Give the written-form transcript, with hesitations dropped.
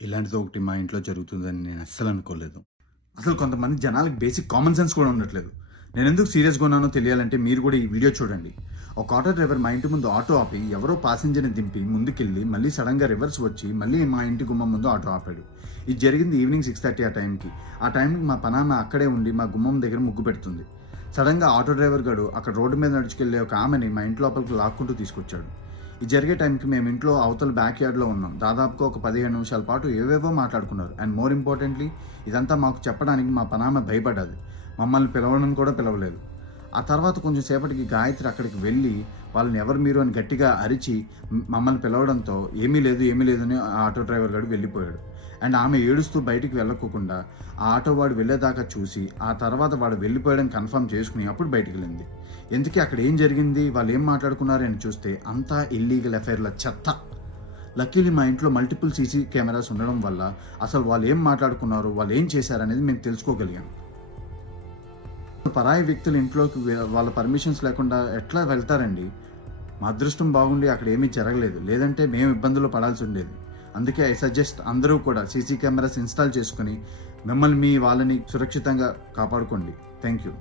ఇలాంటిది ఒకటి మా ఇంట్లో జరుగుతుందని నేను అస్సలు అనుకోలేదు. అసలు కొంతమంది జనాలకి బేసిక్ కామన్ సెన్స్ కూడా ఉండట్లేదు. నేనెందుకు సీరియస్‌గా ఉన్నానో తెలియాలంటే మీరు కూడా ఈ వీడియో చూడండి. ఒక ఆటో డ్రైవర్ మా ఇంటి ముందు ఆటో ఆపి ఎవరో పాసెంజర్‌ని దింపి ముందుకెళ్ళి మళ్ళీ సడెన్‌గా రివర్స్ వచ్చి మళ్ళీ మా ఇంటి గుమ్మం ముందు ఆటో ఆపాడు. ఇది జరిగింది ఈవినింగ్ 6:30 ఆ టైంకి. ఆ టైంకి మా పనాన్న అక్కడే ఉండి మా గుమ్మం దగ్గర ముగ్గు పెడుతుంది. సడెన్‌గా ఆటో డ్రైవర్ గాడు అక్కడ రోడ్డు మీద నడుచుకెళ్ళే ఒక ఆమెని మా ఇంటి లోపలికి లాక్కుంటూ తీసుకొచ్చాడు. ఇది జరిగే టైంకి మేము ఇంట్లో అవతల బ్యాక్ యార్డ్‌లో ఉన్నాం. దాదాపుగా ఒక 15 నిమిషాల పాటు ఏవేవో మాట్లాడుకున్నారు. అండ్ మోర్ ఇంపార్టెంట్‌లీ ఇదంతా మాకు చెప్పడానికి మా పనామె భయపడ్డది. మమ్మల్ని పిలవడం కూడా పిలవలేదు. ఆ తర్వాత కొంచెం సేపటికి గాయత్రి అక్కడికి వెళ్ళి వాళ్ళని ఎవరు మీరు అని గట్టిగా అరిచి మమ్మల్ని పిలవడంతో ఏమీ లేదు అని ఆ ఆటో డ్రైవర్ గాడు వెళ్ళిపోయాడు. అండ్ ఆమె ఏడుస్తూ బయటికి వెళ్ళకోకుండా ఆ ఆటో వాడు వెళ్ళేదాకా చూసి ఆ తర్వాత వాడు వెళ్ళిపోయాడని కన్ఫర్మ్ చేసుకుని అప్పుడు బయటికి వెళ్ళింది. ఎందుకు అక్కడ ఏం జరిగింది, వాళ్ళు ఏం మాట్లాడుకున్నారు అని చూస్తే అంతా ఇల్లీగల్ అఫైర్ల చెత్త. లక్కీలీ మా ఇంట్లో మల్టిపుల్ సీసీ కెమెరాస్ ఉండడం వల్ల అసలు వాళ్ళు ఏం మాట్లాడుకున్నారు, వాళ్ళు ఏం చేశారనేది మేము తెలుసుకోగలిగాం. పరాయి వ్యక్తుల ఇంట్లోకి వాళ్ళ పర్మిషన్స్ లేకుండా ఎట్లా వెళ్తారండి? మా అదృష్టం బాగుండి అక్కడ ఏమీ జరగలేదు. లేదంటే మేము ఇబ్బందుల్లో పడాల్సి ఉండేది. అందుకే ఐ సజెస్ట్ అందరూ కూడా సీసీ కెమెరాస్ ఇన్స్టాల్ చేసుకుని మిమ్మల్ని మీ వాళ్ళని సురక్షితంగా కాపాడుకోండి. Thank you.